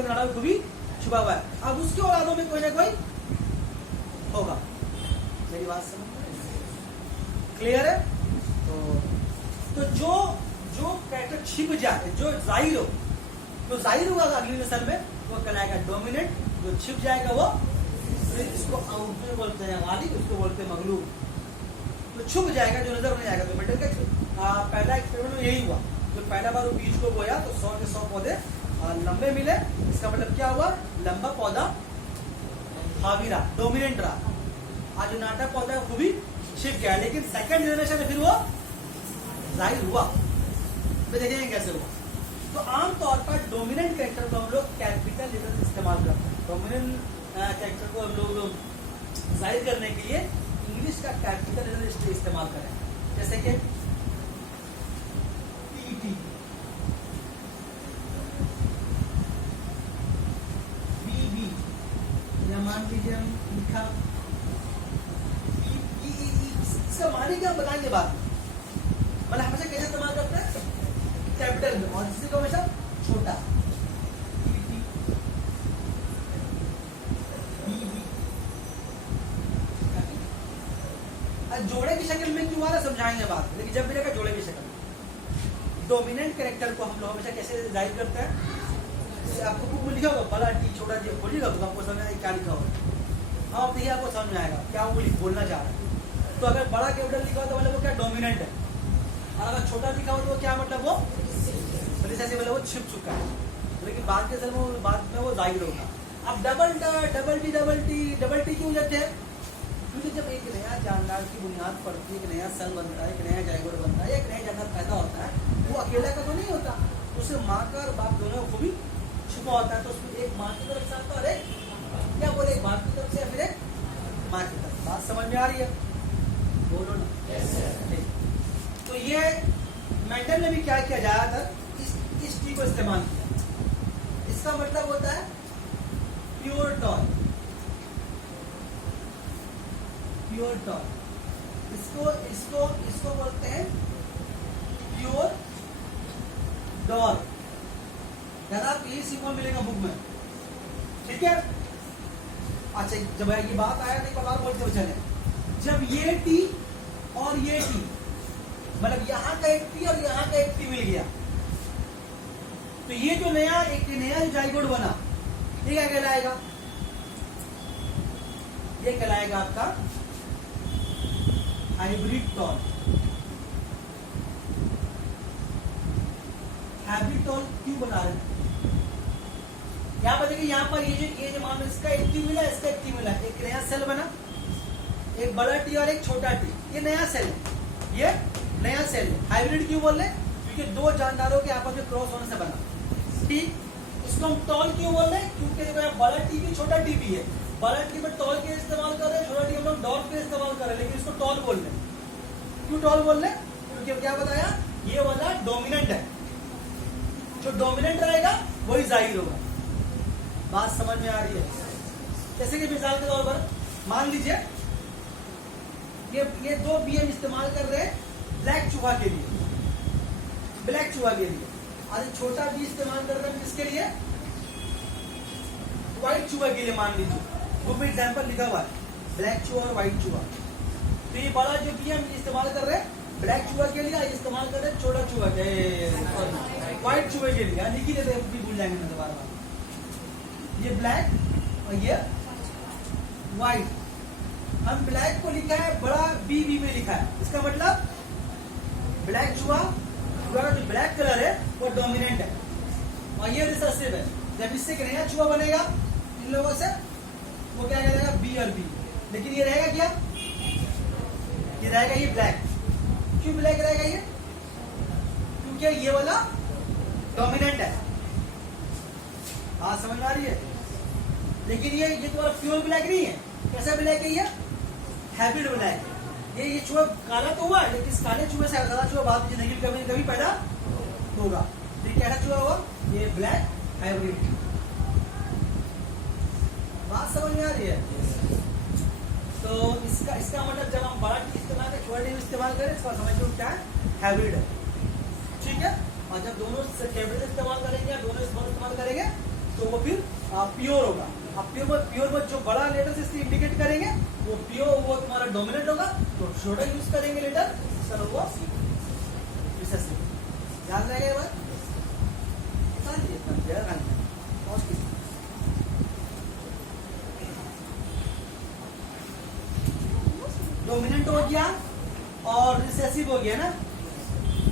उसके अंदर नाड़ा खूबी छुपा हुआ है। अब उसके औलादों में कोई ना कोई होगा। मेरी बात समझ क्लियर है? तो जो कैरेक्टर छिप जाए, जो जाहिर हो, तो जाहिर होगा अगली नस्ल में, वो कहलाएगा डोमिनेंट। जो छिप जाएगा वो, इसको आउटडोर बोलते हैं गालिब, इसको बोलते हैं मगलूब। तो छुप जाएगा, जो नजर नहीं आएगा। तो मेटल का पहला एक्सपेरिमेंट में यही हुआ। जो पहला बार वो बीज को बोया तो 100 के 100 पौधे लंबे मिले। इसका मतलब क्या हुआ? लंबा पौधा हावी रहा, डोमिनेंट रहा। आज जो नाटा पौधा है वो भी छिप गया, लेकिन सेकंड जनरेशन में फिर वो जाहिर हुआ। तो देखेंगे कैसे हुआ। तो आमतौर पर डोमिनेंट कैरेक्टर को हम लोग कैपिटल लेटर इस्तेमाल करते हैं। डोमिनेंट कैरेक्टर को हम लोग जाहिर करने के लिए इंग्लिश का कैपिटल लेटर इस्तेमाल करें, जैसे कि टी, बी, या मान लीजिए हम लिखा इसका माने क्या बताएंगे बाद में। मतलब हमेशा कैसे इस्तेमाल करते हैं? कैपिटल में, और किसी को हमेशा छोटा। जोड़े की शक्ल में क्यों आ रहा समझाएंगे बात, लेकिन जब मिलेगा जोड़े की शक्ल में। डोमिनेंट कैरेक्टर को हम लोग हमेशा कैसे जाहिर करते हैं? जैसे आपको बुक में लिखा होगा बड़ा टी छोटा टी, बोलिएगा तो आपको समझ आएगा क्या लिखा होगा। हाँ देखिए आपको समझ में आएगा क्या वो बोलना चाह रहा है। तो अगर बड़ा कैपिटल लिखा हो तो मतलब वो क्या डोमिनेंट है, और अगर छोटा लिखा हो तो क्या मतलब वो जैसे मतलब वो छिप चुका है, लेकिन बाद के बाद में वो जाहिर होगा। अब डबल टी क्यों लेते हैं? क्योंकि जब एक नया जानदार की बुनियाद पड़ती है, एक नया सन बनता है, एक नया जायगोड बनता है, एक नया जानदार पैदा होता है, वो अकेला का तो नहीं होता, उसे माँ का और बाप दोनों को भी छुपा होता है। तो उसमें एक माँ की तरफ से आता है और एक क्या बोले, एक बाप की तरफ से या फिर एक माँ की तरफ। बात समझ में आ रही है? बोलो ना। तो ये मेंडल ने भी क्या किया, ज्यादातर इस टी को इस्तेमाल किया। इसका मतलब होता है प्योर टॉय, प्योर टॉय। इसको बोलते हैं प्योर डॉल। आपको यही सीखने मिलेगा बुक में, ठीक है? अच्छा, जब ये बात आया तो बात बोलते चले, जब ये टी और ये टी, मतलब यहाँ का एक टी और यहाँ का एक टी मिल गया, तो ये जो नया जाइगोड बना, ये क्या कहलाएगा? ये कहलाएगा आपका हाइब्रिड टॉल। हाइब्रिड टॉल क्यों बना रहे हैं? यहाँ पर देखिए, यहाँ पर ये जो मान इसका एक टी मिला, इसका एक टी मिला, एक नया सेल बना, एक बड़ा टी और एक छोटा टी, ये नया सेल है, ये नया सेल है। हाइब्रिड क्यों बोल रहे? क्योंकि दो जानदारों के आपस में क्रॉस होने से बना। ठीक, इसको हम टॉल क्यों बोल रहे हैं? क्योंकि बड़ा टी भी छोटा टी भी है। बड़ा टी में टॉल के इस्तेमाल कर रहे हैं, छोटा टी हम लोग डॉट के इस्तेमाल कर रहे हैं, लेकिन इसको टॉल बोल रहे हैं। क्यों टॉल बोल रहे हैं? क्योंकि क्या बताया, ये वाला डोमिनेंट है, जो डोमिनेंट रहेगा वही जाहिर होगा। बात समझ में आ रही है? जैसे कि मिसाल के तौर पर मान लीजिए ये दो बी हम इस्तेमाल कर रहे हैं ब्लैक चूहा के लिए, ब्लैक चूहा के लिए, और छोटा बी इस्तेमाल कर रहे हैं किसके लिए? व्हाइट चूहा के लिए। मान लीजिए बुक में एग्जाम्पल लिखा हुआ है ब्लैक चूहा और व्हाइट चूहा। तो ये बड़ा जो बी हम इस्तेमाल कर रहे हैं ब्लैक चूहा के लिए, इस्तेमाल कर रहे हैं छोटा चूहा के, व्हाइट चूहे के लिए। लिखी देते हैं, भूल जाएंगे ना बार बार। ये ब्लैक और ये व्हाइट। हम ब्लैक को लिखा है बड़ा बी में लिखा है, इसका मतलब ब्लैक चूहा का जो ब्लैक कलर है वो डोमिनेंट है, और ये रिसेसिव है। जब इससे एक नया चूहा बनेगा इन लोगों से, वो क्या करेगा? बी और बी। लेकिन ये रहेगा क्या? ये रहेगा ये ब्लैक। क्यों ब्लैक रहेगा ये? क्योंकि ये वाला डोमिनेंट है। बात समझ में आ रही है? लेकिन ये तुम्हारा प्योर ब्लैक नहीं है। कैसा ब्लैक है? ये हाइब्रिड ब्लैक है। ये चूहा काला तो हुआ, लेकिन इस काले चूहे से काला चूहा बाद में जिंदगी में कभी पैदा होगा। ये कैसा चूहा हुआ? ये ब्लैक हाइब्रिड। बात समझ में आ रही है? तो इसका मतलब जब हम बड़ा टी इस्तेमाल करें, छोटा टी इस्तेमाल करें, इसका समझ लो क्या है? हाइब्रिड है, ठीक है? और जब दोनों कैपिटल इस्तेमाल करेंगे या दोनों इस्तेमाल करेंगे तो वो फिर प्योर होगा। अब प्योर में जो बड़ा लेटर से इंडिकेट करेंगे वो प्योर, वो तुम्हारा डोमिनेंट होगा, तो छोटा यूज करेंगे लेटर, सर वो रिसेसिव। ध्यान रहेगा ये बात। डोमिनेंट हो गया और रिसेसिव हो गया ना।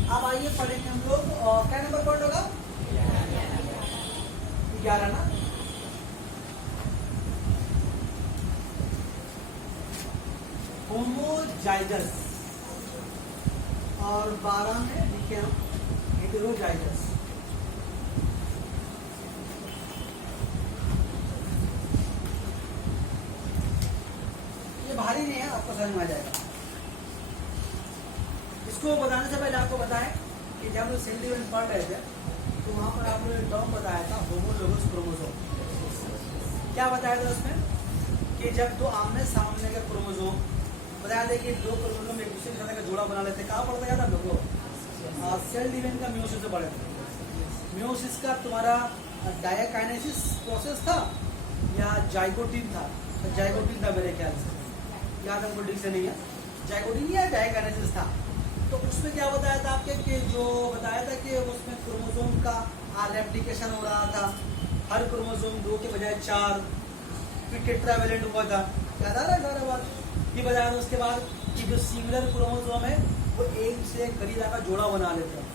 अब आइए पढ़ेंगे हम लोग, क्या नंबर पॉइंट होगा? 11 ना। होमोजाइगस, और 12 में लिखे हम हेटेरोजाइगस। ये भारी नहीं है, आपको समझ में आ जाएगा। इसको बताने से पहले आपको बताएं कि जब हम सेल डिवीजन पढ़ रहे थे तो वहां पर आपने टर्म बताया था होमोलोगस क्रोमोसोम। क्या बताया था उसमें? कि जब दो आमने सामने के क्रोमोसोम, बताया था कि दो क्रोमोसोम एक दूसरे के साथ का जोड़ा बना लेते। कहाँ पढ़ता था हम लोग को? सेल डिवीजन का मियोसिस से पढ़े थे। मियोसिस का तुम्हारा डायकाइनेसिस प्रोसेस था या जाइगोटिन था? तो जाइगोटिन था मेरे ख्याल से, याद हमको ठीक से नहीं है, जाइगोटिन या डायकाइनेसिस था। तो उसमें क्या बताया था आपके कि जो बताया था कि उसमें क्रोमोसोम का रेप्लिकेशन हो रहा था, हर क्रोमोसोम 2 के बजाय 4, फिर टेट्रावेलेंट हुआ था। याद आ रहा है सारा बात? ये बताया था। उसके बाद कि जो सिमिलर क्रोमोसोम है वो एक से करीब आकर जोड़ा बना लेते हैं।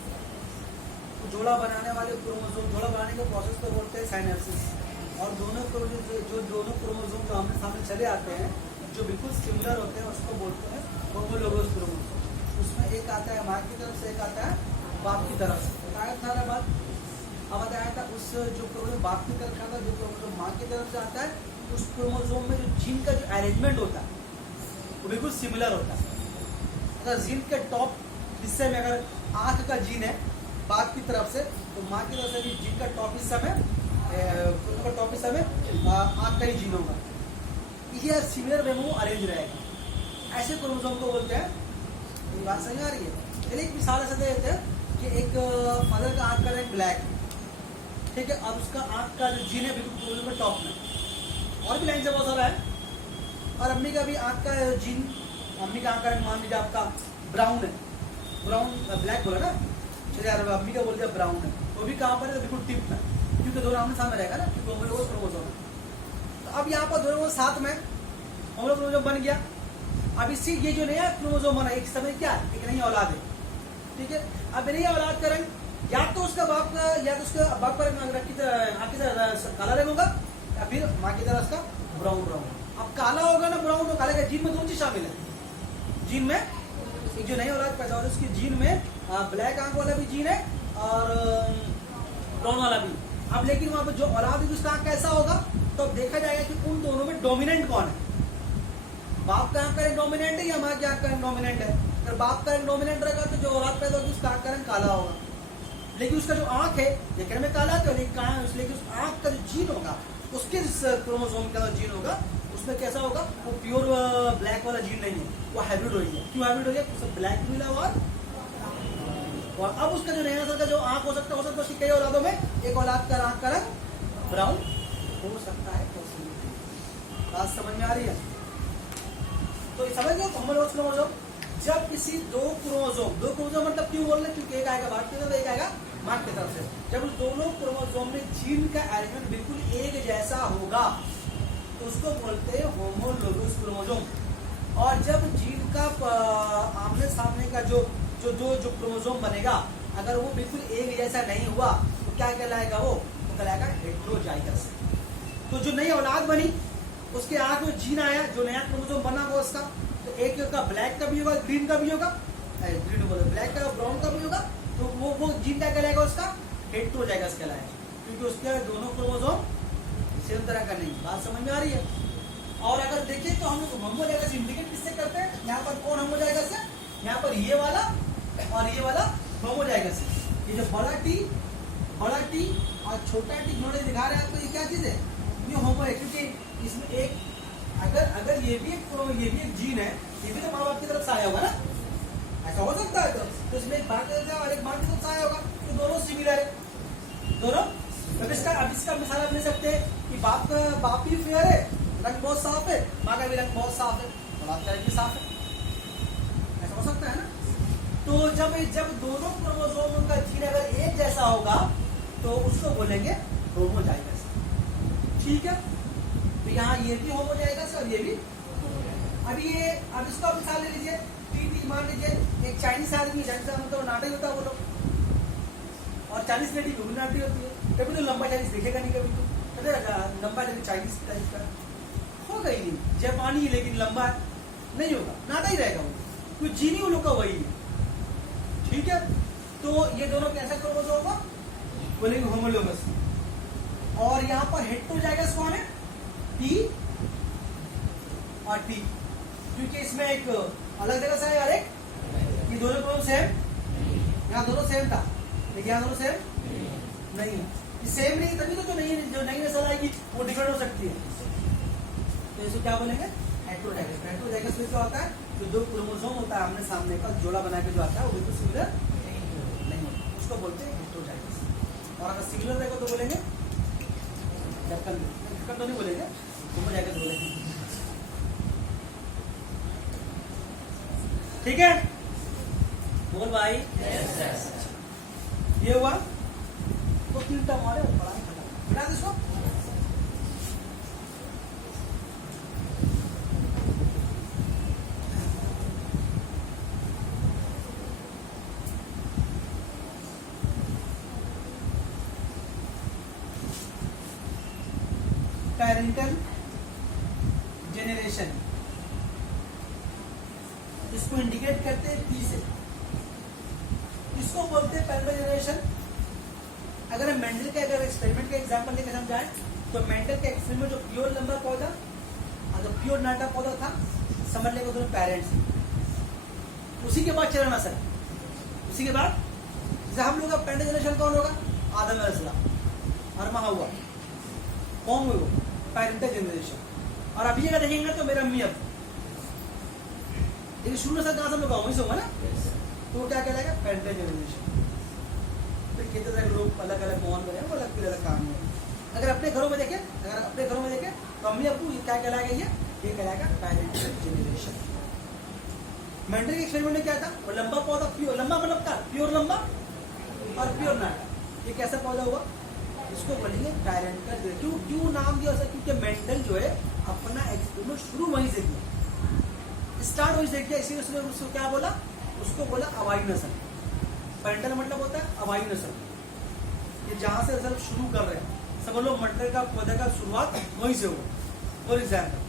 तो जोड़ा बनाने वाले क्रोमोसोम, जोड़ा बनाने के प्रोसेस को बोलते हैं साइनेप्सिस। और दोनों क्रोमोसोम जो आमने सामने चले आते हैं, जो बिल्कुल सिमिलर होते हैं, उसको बोलते हैं होमोलोगस क्रोमोसोम। उसमें एक आता है माँ की तरफ से, एक आता है बाप की तरफ से। बताया था ना बात? अब बताया था उस जो क्रोमोसोम बाप की तरफ आता है, जो क्रोमोसोम माँ की तरफ से आता है, उस क्रोमोसोम में जो जीन का जो अरेंजमेंट होता है वो बिल्कुल सिमिलर होता है। अगर जीन के टॉप हिस्से में अगर आंख का जीन है बाप की तरफ से, तो माँ की तरफ से भी जीन का टॉप हिस्सा में आंख का ही जीन होगा। ये सिमिलर वे में वो अरेंज रहेगा। ऐसे क्रोमोसोम को बोलते हैं। ये बात समझ आ रही है? चलिए एक मिसाल ऐसे देते हैं कि एक मदर का आंख का रंग ब्लैक है, ठीक है। अब उसका आंख का जो जीन है बिल्कुल क्रोमोसोम में टॉप में, और भी लाइन से बहुत सारा है। और अम्मी का भी आंख का जीन, अम्मी का आंख का रंग मान लीजिए आपका ब्राउन है, ब्राउन ब्लैक बोला ना, चलिए यार अम्मी का बोल दिया ब्राउन है, वो भी कहाँ पर है? बिल्कुल टिप में, क्योंकि दोनों आमने सामने रहेगा ना, क्योंकि होमोलोगस क्रोमोसोम है। तो अब यहाँ पर दोनों साथ में होमोलोगस क्रोमोसोम बन गया। अब इससे ये जो नया क्रोमोसोम बना, एक समय क्या है? एक नई औलाद है, ठीक है। अब नई औलाद का रंग या तो उसका बाप का, या तो उसका बाप का रंग आपकी तरह काला रंग होगा, या फिर माँ की तरह उसका ब्राउन ब्राउन। अब काला होगा ना ब्राउन हो, काले का जीन में 2 चीज शामिल है। जीन में एक जो नई औलाद पैदा हो रही है उसकी जीन में ब्लैक आंख वाला भी जीन है और ब्राउन वाला भी। अब लेकिन वहां पर जो औलाद है उसका आंख कैसा होगा? तो देखा जाएगा कि उन दोनों में डोमिनेंट कौन है। बाप का आंख का रंग डोमिनेंट है या माँ के आंख का रंग डोमिनेंट है? अगर बाप का रंग डोमिनेंट रहेगा तो जो औलाद पैदा होगी उसका आंख का रंग काला होगा। लेकिन उसका जो आंख है देखने में काला है, लेकिन उस आंख का जो जीन होगा, उसके क्रोमोसोम का जीन होगा, उसमें कैसा होगा? वो प्योर ब्लैक वाला जीन नहीं है, वो हाइब्रिड हो गया। क्यों हाइब्रिड हो गया? उसमें ब्लैक मिला और अब उसका जो नया नस्ल का जो आंख हो सकता है उसकी कई औलादों में एक औलाद का आंख का रंग ब्राउन हो सकता है। बात समझ में आ रही है? तो समझ लो होमोलोगस क्रोमोसोम, जब किसी दो क्रोमोसोम मतलब क्यों बोल रहे हैं? क्योंकि एक आएगा बाप की तरफ, एक आएगा माँ की तरफ से। जब उस दोनों क्रोमोसोम में जीन का अरेंजमेंट बिल्कुल एक जैसा होगा तो उसको बोलते हैं होमोलोगस क्रोमोसोम। और जब जीन का आमने सामने का जो क्रोमोसोम बनेगा, अगर वो बिल्कुल एक जैसा नहीं हुआ तो क्या कहलाएगा? वो कहलाएगा हेटेरोजाइगस। तो जो नई औलाद बनी उसके आंख में जीन आया, जो नया क्रोमोसोम बना वो उसका, तो एक का ब्लैक का भी होगा, ग्रीन का भी होगा, ग्रीन बोले ब्लैक का, ब्राउन का भी होगा, तो वो जीन क्या कहलाएगा? उसका हेटेरोजाइगस कहलाएगा, क्योंकि उसके दोनों क्रोमोसोम सेम तरह का नहीं। बात समझ में आ रही है? और अगर देखिए तो हम लोग होमोजाइगस इंडिकेट किससे करते हैं? यहाँ पर कौन होमोजाइगस है? यहाँ पर ये वाला और ये वाला होमोजाइगस है। ये जो बड़ा टी और छोटा टी इन्होंने दिखा रहे हैं आपको, ये क्या चीज है? ये होमो है, क्योंकि इसमें एक अगर ये भी एक जीन है, ये भी तो माँ बाप की तरफ से आया होगा ना, ऐसा हो सकता है। तो इसमें एक बाप की तरफ से और एक माँ की तरफ से आया होगा, तो दोनों सिमिलर है दोनों। अब इसका मिसाल आप ले सकते हैं कि बाप भी फेयर है, रंग बहुत साफ है, माँ का भी रंग बहुत साफ है, औलाद का रंग भी साफ है। ऐसा हो सकता है ना? तो जब दोनों क्रोमोसोम का जीन अगर एक जैसा होगा तो उसको बोलेंगे होमोजाइगस। ठीक है, तो यहाँ ये भी होमोजाइगस और ये भी। अब इसको आप मिसाल ले लीजिए, मान लीजिए एक चाइनीज आदमी, मतलब नाटा ही होता है वो लोग, और चाइनीज लेडी भी नाटी होती है। कभी तो लंबा चाइनीज देखेगा नहीं, कभी तो लंबा लेकिन चाइनीज टाइप का होगा ही नहीं, जापानी लेकिन लंबा नहीं होगा, नाटा ही रहेगा वो, क्योंकि जीनी उन लोग का वही है। ठीक है, तो ये दोनों कैसा क्रोमोसोम होगा, बोलेंगे होमोलोगस। और यहाँ पर हेटेरोजाइगस कौन है? टी और टी, क्योंकि इसमें एक अलग जगह से है और एक, ये दोनों क्रोमोसोम सेम, यहाँ दोनों सेम था लेकिन यहाँ दोनों सेम नहीं है। सेम नहीं तभी तो जो नई नस्ल आएगी वो डिफरेंट हो सकती है। तो इसको क्या बोलेंगे? हेटेरोजाइगस। हेटेरोजाइगस में क्या होता है, जो दो क्रोमोसोम होता है आमने सामने का, जोड़ा बना के जो आता है वो बिल्कुल सिमिलर नहीं होता, उसको बोलते हैं हेटेरोजाइगस। और अगर सिमिलर रहेगा तो बोलेंगे ढक्कन तो नहीं बोलेंगे, होमोजाइगस बोलेंगे। ठीक है, बोल भाई। ये हुआ तो 3 टर्म हमारे पढ़ाई खत्म। बिना इसको पैरेंटल जेनरेशन, इसको इंडिकेट करते हैं पी से, इसको बोलते हैं पैरेंटल जेनरेशन। अगर हम मेंडल के एक्सपेरिमेंट का एग्जांपल लेकर समझाएं तो मेंडल के एक्सपेरिमेंट जो प्योर लंबा पौधा और जो प्योर नाटा पौधा था, समझ लेगा दोनों पेरेंट्स। उसी के बाद चरण असर, उसी के बाद जैसे हम लोग का पैरेंटल जेनरेशन कौन होगा? आदम अलैहिस्सलाम और हव्वा, कौन हुए वो? Parental generation. और अभी अगर देखेंगे तो मेरा अम्मी अब, लेकिन शुरू में कहां से हम लोग वहीं से होगा ना, तो वो क्या कहलाएगा? Parental generation. तो कितने सारे लोग अलग अलग कौन करें, वो अलग अलग काम है। अगर अपने घरों में देखें तो अम्मी अब्बू क्या कहलाएगा? ये कहलाएगा पैरेंटल जेनरेशन। मेंडल के एक्सपेरिमेंट में क्या था? वो लंबा पौधा, प्योर लंबा मतलब क्या? प्योर लंबा और प्योर नाटा, ये कैसा पौधा हुआ? इसको बोलेंगे पैरेंटल। क्यों नाम दिया? क्योंकि मेंडल जो है अपना एक्सपेरिमेंट शुरू वहीं से किया, स्टार्ट वहीं से किया, इसीलिए उसने उसको क्या बोला? उसको बोला अवाई नस्ल। पैरेंटल मतलब होता है अवाई नस्ल, ये जहां से नस्ल शुरू कर रहे हैं, समझ लो मटर का पौधे का शुरुआत वहीं से होगा। फॉर एग्जाम्पल,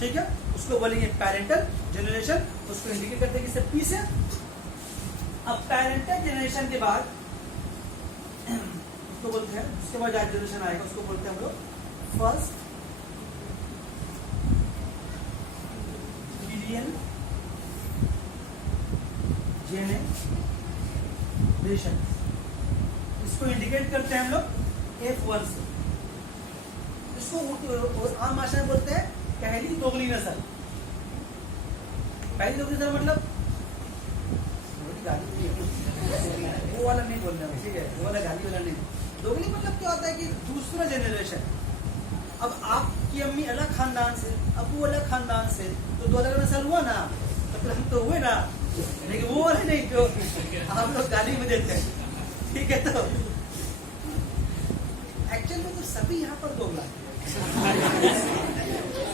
ठीक है, उसको बोलेंगे पैरेंटल जेनरेशन, उसको इंडिकेट करते हैं किससे? पी से। अब पैरेंटल जेनरेशन के बाद उसको बोलते हैं, उसके बाद जनरेशन आएगा उसको बोलते हैं हम लोग फर्स्ट बिलियन जेनरेशन। इसको इंडिकेट करते हैं हम लोग F1 से। इसको आम भाषा में बोलते हैं पहली दोगली नस्ल। पहली दोगली नस्ल मतलब वो वाला नहीं बोल रहा, ठीक है, वो वाला गाली वाला नहीं। दोगली मतलब क्या होता है कि दूसरा जेनरेशन। अब आपकी अम्मी अलग खानदान से, अबू अलग खानदान से, तो दो अलग नस्ल हुआ ना, मतलब हम तो हुए ना, लेकिन वो वाले नहीं जो हम लोग गाली में देते हैं, ठीक है। तो एक्चुअल में तो सभी यहाँ पर दोगला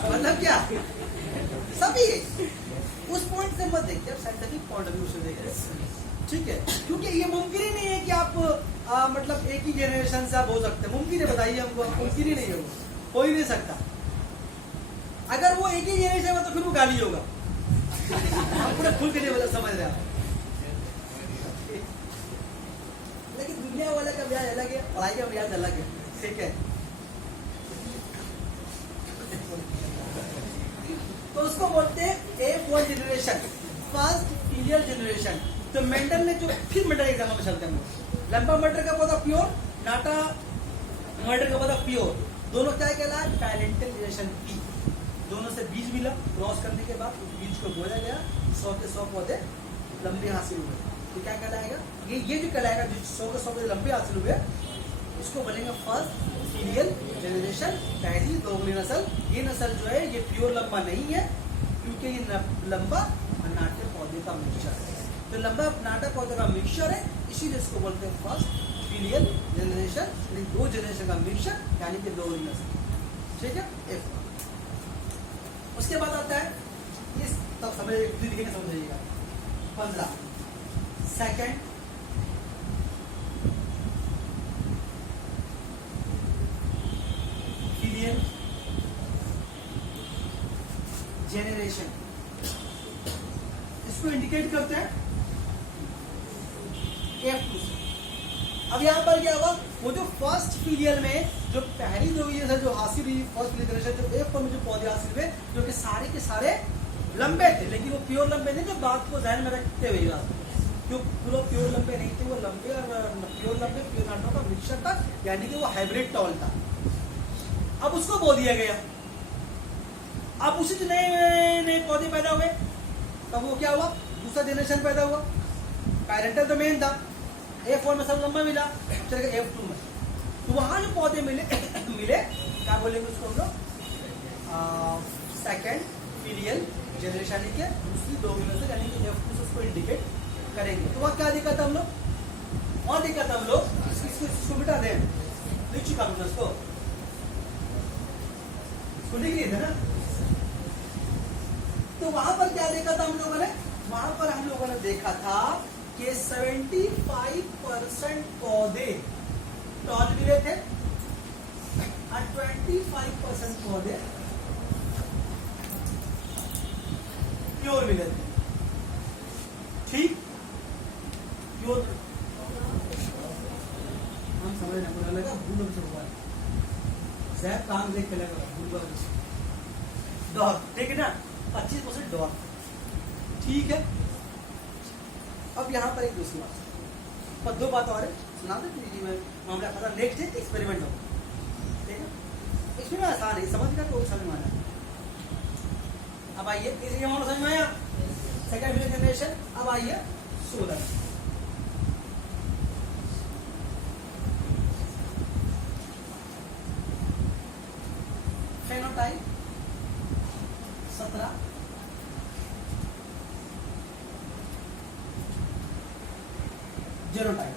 मतलब क्या, सभी उस पॉइंट से मत देखिए, आप साइंटिफिक पॉइंट ऑफ व्यू से देखिए, ठीक है, क्योंकि ये मुमकिन ही नहीं है कि आप मतलब एक ही जेनरेशन से आप हो सकते हैं। मुमकिन है? बताइए हमको, मुमकिन ही नहीं है, हो ही नहीं सकता। अगर वो एक ही जेनरेशन में तो फिर वो गाली होगा। आप पूरे खुल के नहीं बोला, समझ रहे हैं। लेकिन दुनिया वाले का ब्याज अलग है, पढ़ाई का ब्याज अलग है, ठीक है। तो उसको बोलते हैं F1 generation, first filial generation. तो मेंडल ने जो, फिर मेंडल एग्जाम्पल में चलते हैं, लंबा मटर का पौधा प्योर, नाटा मटर का पौधा प्योर, दोनों क्या कहलाए? Parental generation P। दोनों से बीज मिला, क्रॉस करने के बाद उस बीज को बोया गया, 100 के 100 पौधे लंबे हासिल हुए, तो क्या कहलाएगा? ये जो कहलाएगा, जो 100 के 100 पौधे लंबे हासिल हुए, उसको बोलेंगे फर्स्ट फीलियल जनरेशन, पहली दोगुनी नस्ल। ये नस्ल जो है ये प्योर लंबा नहीं है, क्योंकि ये लंबा अन्नाटे पौधे का मिक्सचर है। तो लंबा अन्नाटा पौधे का मिक्सचर है, इसीलिए इसको बोलते हैं फर्स्ट फीलियल जनरेशन, दो जनरेशन का मिक्सचर, यानी कि दोगुनी नस्ल। ठीक है। उसके बाद आता है इस तब समझिएगा 15 सेकेंड फीलियल जेनरेशन, इसको इंडिकेट करते हैं F2 से। अब यहाँ पर क्या हुआ, वो जो फर्स्ट फीलियल में जो पहली दो ये जो हासिल हुई फर्स्ट फीलियल जनरेशन, जो F1 में जो पौधे हासिल हुए जो कि सारे के सारे लंबे थे, लेकिन वो प्योर लंबे नहीं, जो बात को ध्यान में रखते हुए क्यों पूरा प्योर लंबे नहीं थे, वो लंबे और प्योर लंबे प्योर नाटों का मिक्सचर था, यानी कि वो हाइब्रिड टॉल था। अब उसको बो दिया गया। अब उसी जो नए नए पौधे पैदा हुए, तब वो क्या हुआ, दूसरा जनरेशन पैदा हुआ। पैरेंटल तो मेन था, F1 में सब लंबा मिला, चल गया F2 में। तो वहां जो पौधे मिले क्या बोलेंगे उसको हम लोग, सेकेंड फीलियल जनरेशन के दूसरी दो नस्ल, यानी कि F2 से उसको इंडिकेट करेंगे। तो वहाँ क्या दिक्कत है हम लोग, वहाँ दिक्कत हम लोग इसको मिटा दें, लिख चुका हूँ उसको लिख लिए थे ना। तो वहां पर क्या देखा था हम लोगों ने, वहां पर हम लोगों ने देखा था कि 75% पौधे टॉल मिले थे और 25% पौधे प्योर मिले थे। ठीक, प्योर हम समझने को लगा भूल से हुआ सैब काम देख के लगा भूल डॉग, ठीक है ना, 25% डॉग। ठीक है। अब यहाँ पर एक दूसरी बात, पर दो बात और है, सुना दे मामला खत्म। नेक्स्ट है एक्सपेरिमेंट होगा, ठीक है। एक्सपेरिमेंट आसान है, समझ का तो समझ में आना। अब आइए तीसरी मामला समझ में आया, सेकेंड जनरेशन। अब आइए 16 फेनोटाइप 17 जीनोटाइप।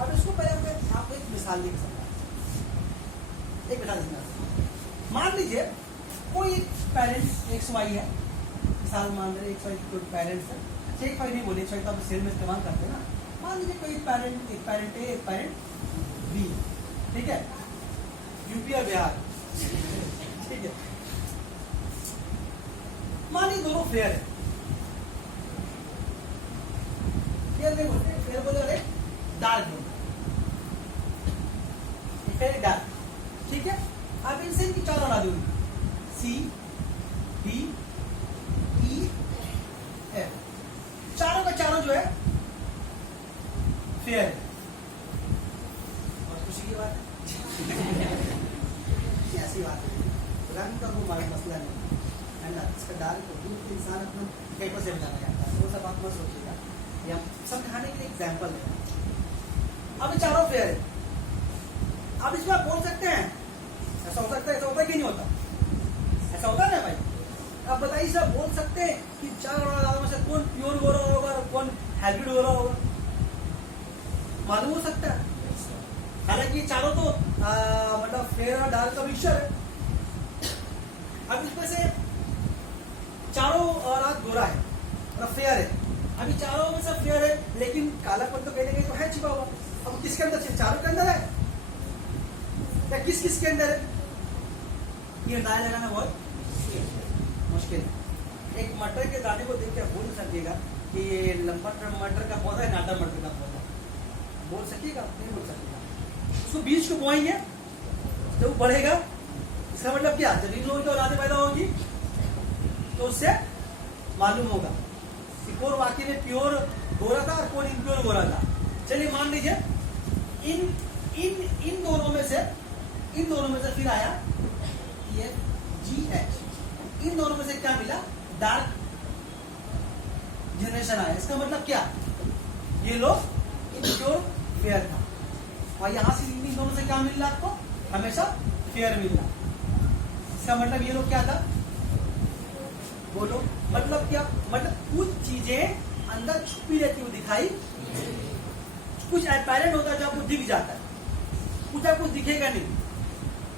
अब इसको पहले आपको एक मिसाल देख सकता है, एक मिसाल देना। मान लीजिए कोई पेरेंट एक्स वाई है, मिसाल मान लीजिए एक्स वाई कोई पेरेंट्स है, एक वाई नहीं बोले, एक्स आप सेल में इस्तेमाल करते हैं ना। मान लीजिए कोई पेरेंट, एक पेरेंट ए एक पेरेंट बी, ठीक है, यूपी और बिहार, ठीक है। मान लीजिए दोनों फेयर है, फेयर नहीं बोलते, फेयर बोले अरे डार्क बोलते, फेयर डार्क, ठीक है। अब इनसे इनकी चार औलाद होगी, सी डी ई एफ, चारों का चारों जो है फेयर है। और खुशी की बात है ऐसी बात है, रंग का वो मसला नहीं है ना, इसका डार्क दूर इंसान अपना कहीं पर से बनाना चाहता है, वो सब आप मत सोचिएगा, या समझाने के लिए एग्जाम्पल है। अब चारों फेयर है, अब इसमें आप बोल सकते हैं ऐसा हो सकता है, ऐसा होता है कि नहीं होता, ऐसा होता है ना भाई। अब बताइए सब बोल सकते हैं कि चार औलाद में से कौन प्योर गोरा होगा और कौन हाइब्रिड गोरा होगा, मालूम हो सकता है। हालांकि चारों तो मतलब फेयर और डार्क का मिक्सचर है। अब इसमें से चारों औलाद गोरा है और फेयर है, अभी चारों में से फेयर है, लेकिन कालापन तो कहीं ना कहीं तो है छिपा हुआ। अब किसके अंदर है, चारों के अंदर है या किस किस के अंदर है, ये अंदाजा लगाना बहुत मुश्किल है। एक मटर के दाने को देख के बोल सकिएगा कि ये लंबा मटर का पौधा है, नाटा मटर का पौधा, बोल सकिएगा? नहीं बोल सकिएगा। उसको बीज को बोएंगे तो वो बढ़ेगा, इसका मतलब क्या, जब इन लोगों की औलादें पैदा होगी तो उससे मालूम होगा कि कौन वाकई में प्योर गोरा था और कौन इम्प्योर गोरा था। चलिए मान लीजिए इन इन इन दोनों में से फिर आया ये GH, इन दोनों में से क्या मिला, डार्क जनरेशन आया। इसका मतलब क्या, ये लोग इम्प्योर फेयर था, और यहां से इन दोनों से क्या मिल रहा है आपको, हमेशा फेयर मिलना। इसका मतलब ये लोग क्या था, बोलो मतलब क्या, मतलब कुछ चीजें अंदर छुपी रहती, वो दिखाई, कुछ अपैरेंट होता है जो आपको दिख जाता है, कुछ आपको दिखेगा नहीं,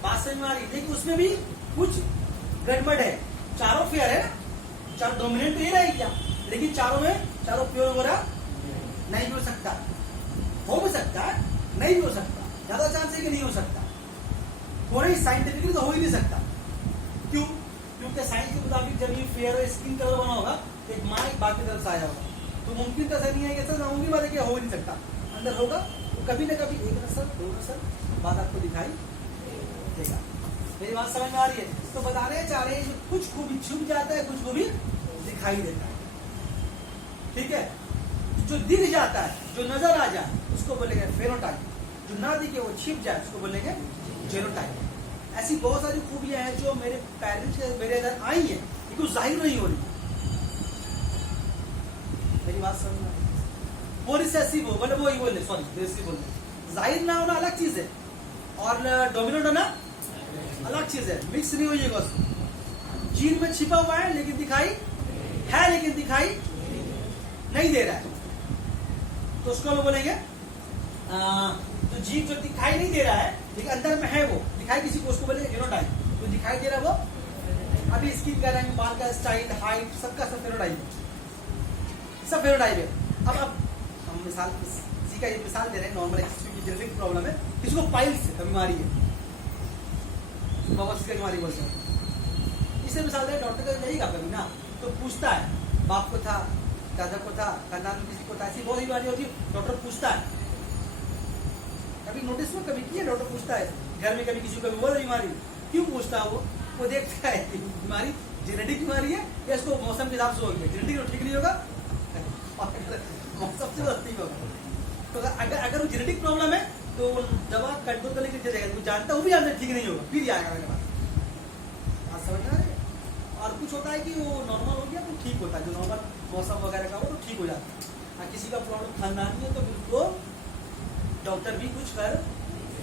बात समझ में आ रही। लेकिन उसमें भी कुछ गड़बड़ है। चारों फेयर है ना, चारों डोमिनेंट तो ये रहे क्या, लेकिन चारों में चारों प्योर वगैरह नहीं हो सकता, हो भी सकता है, नहीं भी हो सकता, ज्यादा चांस है कि नहीं हो सकता, थोड़ा ही साइंटिफिकली तो हो ही नहीं सकता। क्यों? क्योंकि साइंस के मुताबिक जब ये फेयर स्किन कलर बना होगा तो एक माँ एक बात की तरफ से आया होगा, तो मुमकिन तो ऐसा नहीं है कि सर होंगी बात है कि हो ही नहीं सकता, अंदर होगा तो कभी ना कभी एक नस्ल दो नस्ल बात आपको दिखाई देगा। मेरी बात समझ में आ रही है? तो बताने चाह रहे हैं जो कुछ को भी छुप जाता है, कुछ को भी दिखाई देता है, ठीक है। जो दिख जाता है, जो नजर आ जाए उसको बोलेंगे फेनोटाइप, जो ना दिखे वो छिप जाए उसको बोलेंगे जेनोटाइप। ऐसी बहुत सारी खूबियां हैं जो मेरे पेरेंट्स के मेरे अंदर आई है, लेकिन जाहिर नहीं हो रही। मेरी बात समझ में? वो रिसेसिव हो बोले, वो ही बोले, सॉरी रिसेसिव बोले, जाहिर ना होना अलग चीज है और डोमिनेंट होना अलग चीज है, मिक्स नहीं होइएगा उसमें। जीन में छिपा हुआ है लेकिन दिखाई है, लेकिन दिखाई नहीं दे रहा है, तो उसको हम बोलेंगे जो जीन जो दिखाई नहीं दे रहा है लेकिन अंदर में है, वो दिखाई किसी को, उसको बोलेंगे फेनोटाइप। जो दिखाई दे रहा है वो अभी स्किन का रंग, बाल का स्टाइल, हाइट, सबका सब फेनोटाइप है, सब फेनोटाइप है। अब हम मिसाल किसी का ये मिसाल दे रहे हैं, नॉर्मल किसी की जेनेटिक प्रॉब्लम है, किसी को पाइल्स का बीमारी है, बवासीर का बीमारी बोलते हैं, इससे मिसाल दे डॉक्टर का जाइएगा कभी ना तो पूछता है, बाप को था, दादा को था, खानदान में किसी को था, ऐसी बहुत बीमारी होती है, डॉक्टर पूछता है। कभी नोटिस में कभी किया, डॉक्टर पूछता है घर में कभी किसी को हुआ बीमारी, क्यों पूछता है? वो देखता है बीमारी जेनेटिक बीमारी है या इसको मौसम के हिसाब से हो गया, जेनेटिक तो ठीक नहीं होगा, मौसम से ठीक होगा। तो अगर वो जेनेटिक प्रॉब्लम है तो दवा कंट्रोल करने के लिए जाएगा, वो जानता है, वो भी जानता है ठीक नहीं होगा, फिर आएगा मेरे पास। आप समझ रहे हैं? और कुछ होता है कि वो नॉर्मल हो गया तो ठीक होता है, जो नॉर्मल मौसम वगैरह का हो तो ठीक हो जाता है। किसी का प्रॉब्लम खानदानी है तो फिर उसको डॉक्टर भी कुछ कर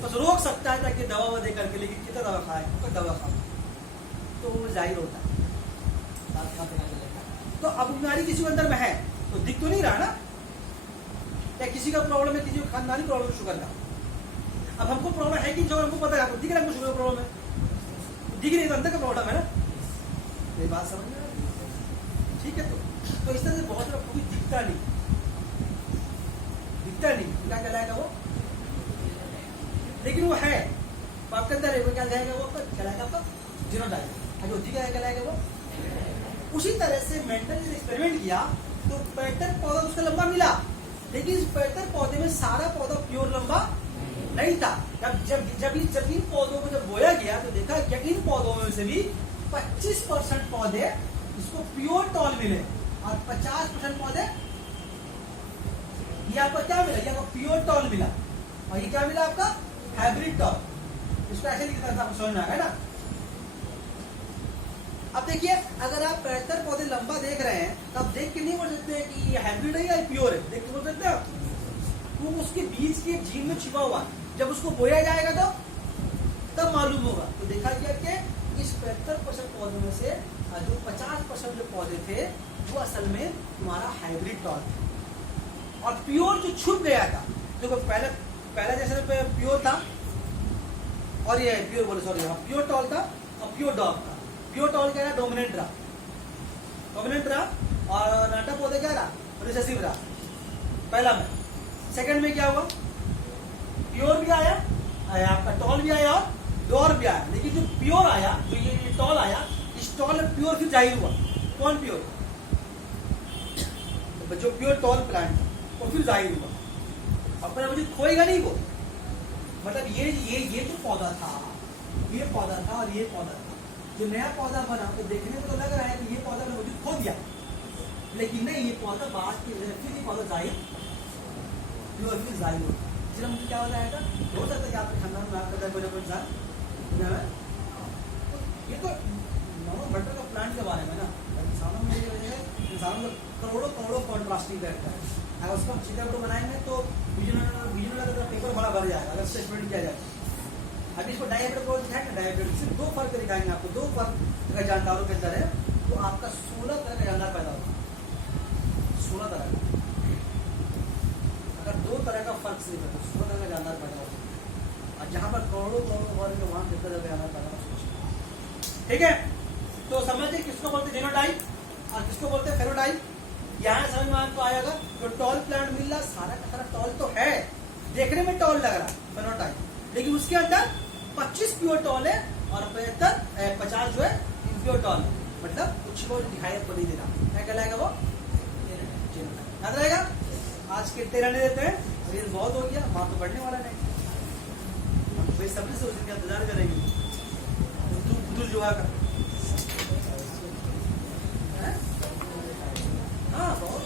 बस रोक सकता है ताकि दवा ववा दे करके, लेकिन कितना दवा खाए तो दवा खाओ तो वो जाहिर होता है। तो अब बीमारी किसी के अंदर में है तो दिख तो नहीं रहा ना, या किसी का प्रॉब्लम है, किसी को खानदानी प्रॉब्लम शुगर का, अब हमको प्रॉब्लम है कि जो हमको पता है, आपको दिख रहा है शुगर प्रॉब्लम है, दिख रही है तो अंदर का प्रॉब्लम है ना। मेरी बात समझ में आ रही है? ठीक है। तो इस तरह से बहुत सारा कोई दिखता नहीं, क्या कहलाएगा वो, लेकिन वो है आपके अंदर है, वो क्या कहलाएगा, वो कहलाएगा आपका जेनोटाइप। जो दिख रहा है कहलाएगा वो। उसी तरह से मेंडल ने एक्सपेरिमेंट किया तो पैटर्न पौधा उसका लंबा मिला, लेकिन इस पैटर्न पौधे में सारा पौधा प्योर लंबा नहीं था। जब इन पौधों को जब बोया गया तो देखा कि इन पौधों में से भी 25% पौधे इसको प्योर टॉल मिले और 50% पौधे ये आपको क्या मिला, ये आपको प्योर टॉल मिला, और ये क्या मिला आपका हाइब्रिड टॉल। इसको ऐसे लिखता था, आपको समझ में आ गया ना। अब देखिए अगर आप 75 पौधे लंबा देख रहे हैं तो आप देख के नहीं बोल सकते कि ये हाइब्रिड है या प्योर है, देख के बोल सकते हैं वो उसके बीज के जीन में छिपा हुआ, जब उसको बोया जाएगा तो तब मालूम होगा। तो देखा गया कि इस 75% पौधों में से जो 50% जो पौधे थे वो असल में तुम्हारा हाइब्रिड टॉल थे, और प्योर जो छुप गया था, देखो पहला जैसे प्योर था और ये प्योर बोले सॉरी प्योर टॉल था और प्योर डॉग था। प्योर टॉल क्या रहा, डोमिनेंट रहा, और नाटा पौधे क्या रहा, रिसेसिव रहा पहला में। सेकंड में क्या हुआ, प्योर भी आया आपका टॉल भी आया और डॉर भी आया, लेकिन जो प्योर आया, जो ये टॉल आया, इस टॉल में प्योर फिर जाहिर हुआ। कौन प्योर, जो प्योर टॉल प्लांट वो फिर जाहिर हुआ, अपना मुझे खोएगा नहीं वो। मतलब ये जो पौधा था, ये पौधा था और ये पौधा था, जो नया पौधा बना तो देखने में तो लग रहा है कि ये पौधा मुझे खो दिया, लेकिन नहीं, ये पौधा बाद की वजह फिर ये पौधा जाहिर होता। इसलिए मुझे क्या हो जाएगा, हो सकता है कि आपके खानदान में आपका कोई ना कोई इंसान, ये तो नॉर्मल बटर का प्लांट के बारे में ना, इंसानों में करोड़ों कॉन्ट्रास्टिंग रहता है। अगर उसको हम सीधा बनाएंगे तो विजन पेपर बड़ा भर जाएगा अगर स्टेटमेंट किया जाए। अभी इसको डायहेड्रल कोड दिखाएंगे ना, डायहेड्रल सिर्फ दो फर्क दिखाएंगे आपको, दो फर्क अगर जानदारों के अंदर है तो आपका 16 तरह का जानदार पैदा होगा, 16 तरह का। अगर 2 तरह का फर्क से तो 16 तरह का जानदार पैदा होगा, और जहां पर करोड़ों करोड़ों वर्ग है वहां कितना तरह का जानदार पैदा होगा। ठीक है, तो समझिए किसको बोलते हैं जीनोटाइप और किसको बोलते हैं फेनोटाइप। यहाँ समझ में आपको आएगा, जो टॉल प्लांट मिल रहा सारा का सारा टॉल तो है, देखने में टॉल लग रहा फेनोटाइप, लेकिन उसके अंदर 25 प्योर टॉल है और 50 जो है इम्प्योर टॉल है, मतलब कुछ वो दिखाई आपको नहीं दे रहा। क्या कहलाएगा वो? याद रहेगा। आज कितने रहने देते हैं, अरे बहुत हो गया, वहां तो बढ़ने वाला नहीं, हम बेसब्री से उसका इंतजार करेंगे बुजुर्ग जुआ का। हाँ बहुत